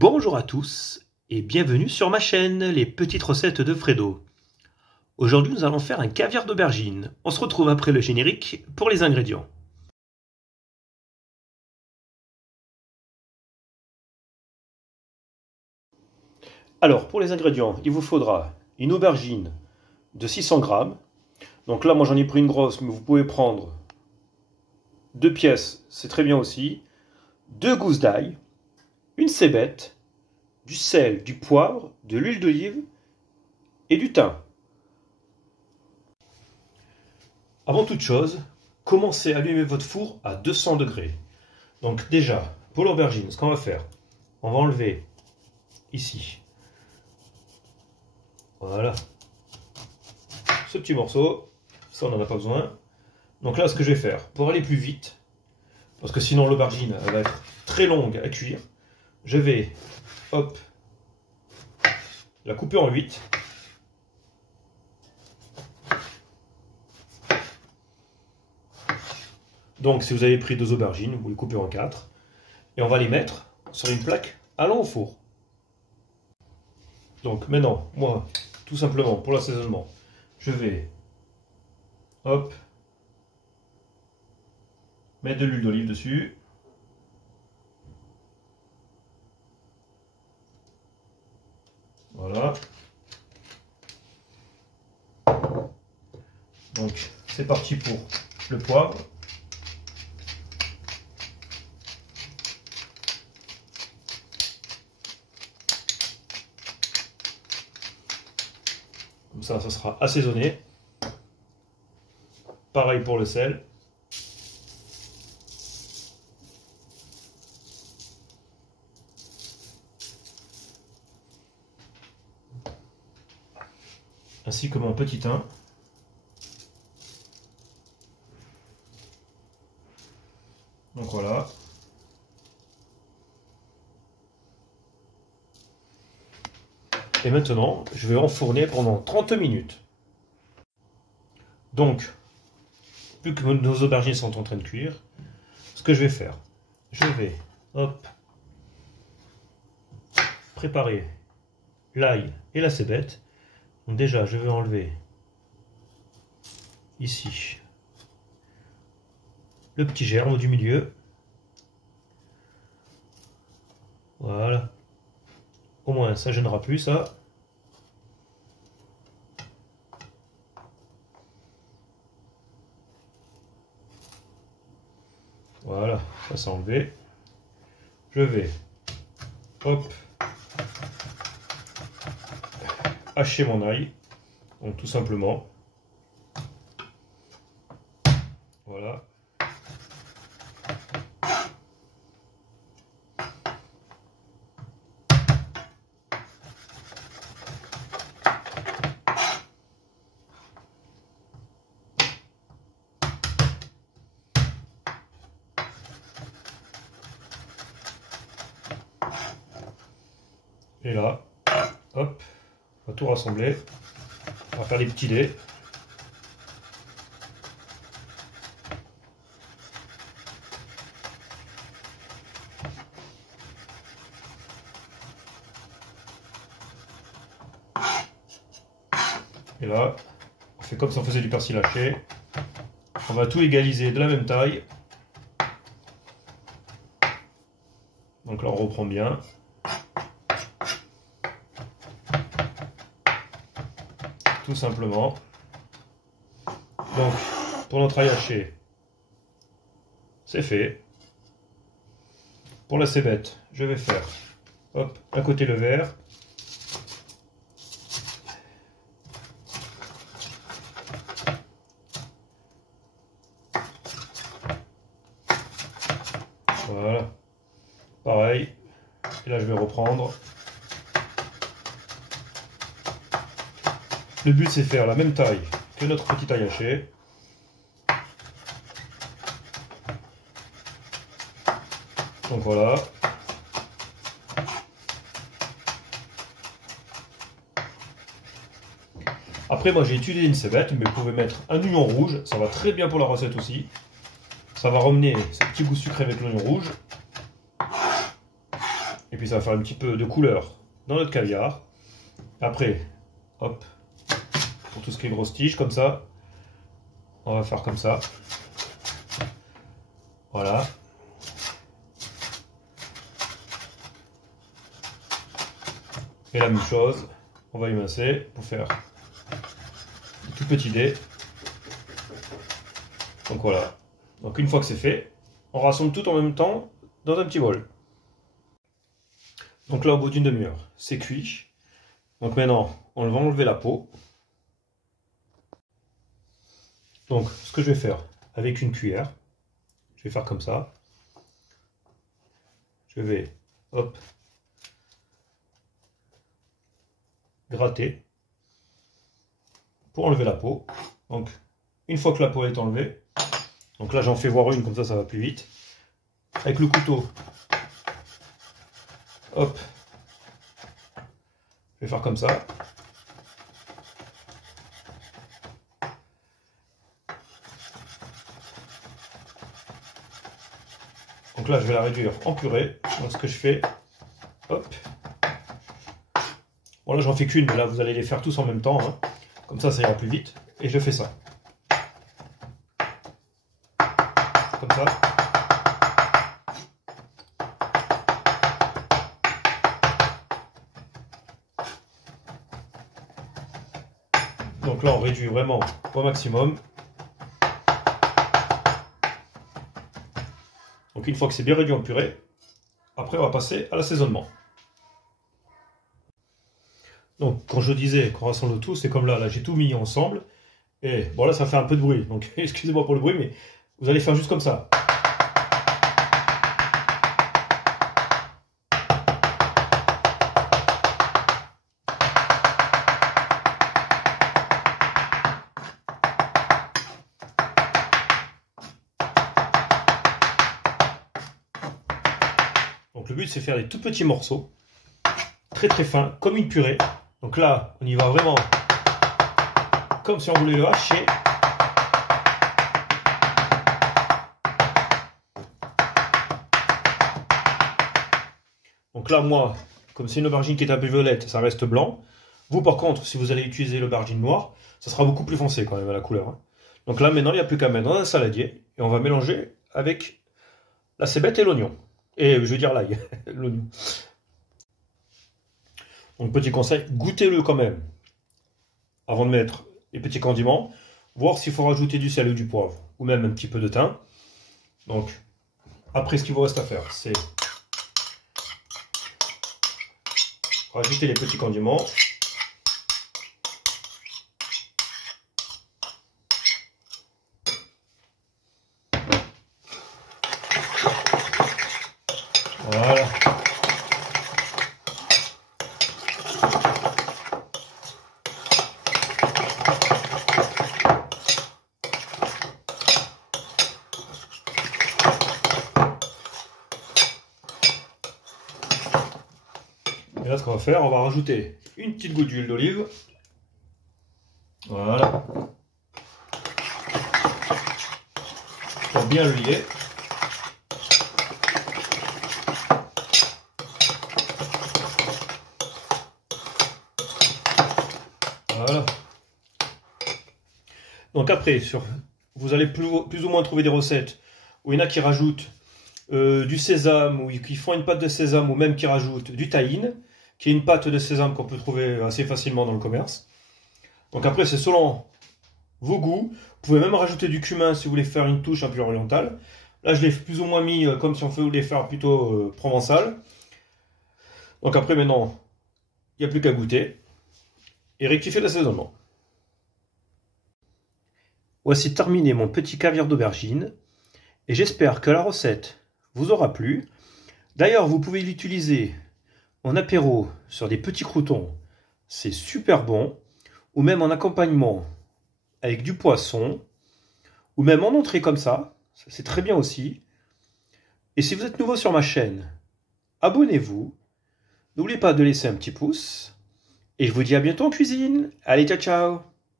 Bonjour à tous et bienvenue sur ma chaîne, les petites recettes de Fredo. Aujourd'hui nous allons faire un caviar d'aubergine. On se retrouve après le générique pour les ingrédients. Alors pour les ingrédients, il vous faudra une aubergine de 600 grammes. Donc là moi j'en ai pris une grosse, mais vous pouvez prendre 2 pièces, c'est très bien aussi. 2 gousses d'ail, une cébette, du sel, du poivre, de l'huile d'olive et du thym. Avant toute chose, commencez à allumer votre four à 200 degrés. Donc déjà, pour l'aubergine, ce qu'on va faire, on va enlever ici, voilà, ce petit morceau, ça on n'en a pas besoin. Donc là, ce que je vais faire, pour aller plus vite, parce que sinon l'aubergine va être très longue à cuire, je vais, hop, la couper en 8. Donc si vous avez pris 2 aubergines, vous les coupez en 4. Et on va les mettre sur une plaque allant au four. Donc maintenant, moi, tout simplement, pour l'assaisonnement, je vais, hop, mettre de l'huile d'olive dessus. Voilà. Donc c'est parti pour le poivre. Comme ça sera assaisonné. Pareil pour le sel. Ainsi que mon petit thym. Donc voilà. Et maintenant, je vais enfourner pendant 30 minutes. Donc, vu que nos aubergines sont en train de cuire, ce que je vais faire, je vais, hop, préparer l'ail et la cébette. Donc déjà, je vais enlever ici le petit germe du milieu. Voilà. Au moins, ça ne gênera plus, ça. Voilà, ça c'est enlevé. Je vais, hop, hacher mon ail. Donc tout simplement. Voilà. Et là, hop, on va tout rassembler. On va faire des petits dés. Et là, on fait comme si on faisait du persil haché. On va tout égaliser de la même taille. Donc là, on reprend bien. Tout simplement. Donc, pour notre ail haché, c'est fait. Pour la cébette, je vais faire, hop, un côté le vert. Voilà. Pareil. Et là, je vais reprendre. Le but, c'est faire la même taille que notre petit ail haché. Donc voilà. Après, moi j'ai utilisé une cébette, mais vous pouvez mettre un oignon rouge. Ça va très bien pour la recette aussi. Ça va ramener ce petit goût sucré avec l'oignon rouge. Et puis ça va faire un petit peu de couleur dans notre caviar. Après, hop, pour tout ce qui est grosse tige, comme ça, on va faire comme ça. Voilà. Et la même chose, on va émincer pour faire des tout petits dés. Donc voilà. Donc une fois que c'est fait, on rassemble tout en même temps dans un petit bol. Donc là, au bout d'une demi-heure, c'est cuit. Donc maintenant, on va enlever la peau. Donc ce que je vais faire avec une cuillère, je vais faire comme ça. Je vais, hop, gratter pour enlever la peau. Donc une fois que la peau est enlevée, donc là j'en fais voir une, comme ça va plus vite. Avec le couteau, hop, je vais faire comme ça. Donc là je vais la réduire en purée. Donc ce que je fais, hop. Bon là j'en fais qu'une, mais là vous allez les faire tous en même temps, hein. Comme ça ira plus vite. Et je fais ça. Comme ça. Donc là on réduit vraiment au maximum. Donc une fois que c'est bien réduit en purée, après on va passer à l'assaisonnement. Donc quand je disais qu'on rassemble tout, c'est comme là j'ai tout mis ensemble. Et bon là ça fait un peu de bruit, donc excusez-moi pour le bruit, mais vous allez faire juste comme ça. Donc le but c'est faire des tout petits morceaux, très très fins, comme une purée. Donc là on y va vraiment comme si on voulait le hacher. Donc là moi, comme c'est une aubergine qui est un peu violette, ça reste blanc. Vous par contre, si vous allez utiliser l'aubergine noire, ça sera beaucoup plus foncé quand même à la couleur, hein. Donc là maintenant il n'y a plus qu'à mettre dans un saladier et on va mélanger avec la cébette et l'oignon. Et je veux dire l'ail, l'oignon. Donc petit conseil, goûtez-le quand même avant de mettre les petits condiments, voir s'il faut rajouter du sel ou du poivre, ou même un petit peu de thym. Donc après ce qu'il vous reste à faire, c'est rajouter les petits condiments. Voilà. Et là, ce qu'on va faire, on va rajouter une petite goutte d'huile d'olive. Voilà. Pour bien le lier. Voilà. Donc après, vous allez plus ou moins trouver des recettes où il y en a qui rajoutent du sésame, ou qui font une pâte de sésame, ou même qui rajoutent du tahine, qui est une pâte de sésame qu'on peut trouver assez facilement dans le commerce. Donc après, c'est selon vos goûts. Vous pouvez même rajouter du cumin si vous voulez faire une touche un peu orientale. Là, je l'ai plus ou moins mis comme si on voulait faire plutôt provençal. Donc après, maintenant, il n'y a plus qu'à goûter et rectifier l'assaisonnement. Voici terminé mon petit caviar d'aubergine et j'espère que la recette vous aura plu. D'ailleurs, vous pouvez l'utiliser en apéro sur des petits croûtons, c'est super bon, ou même en accompagnement avec du poisson, ou même en entrée comme ça, c'est très bien aussi. Et si vous êtes nouveau sur ma chaîne, abonnez-vous, n'oubliez pas de laisser un petit pouce, et je vous dis à bientôt en cuisine. Allez, ciao ciao!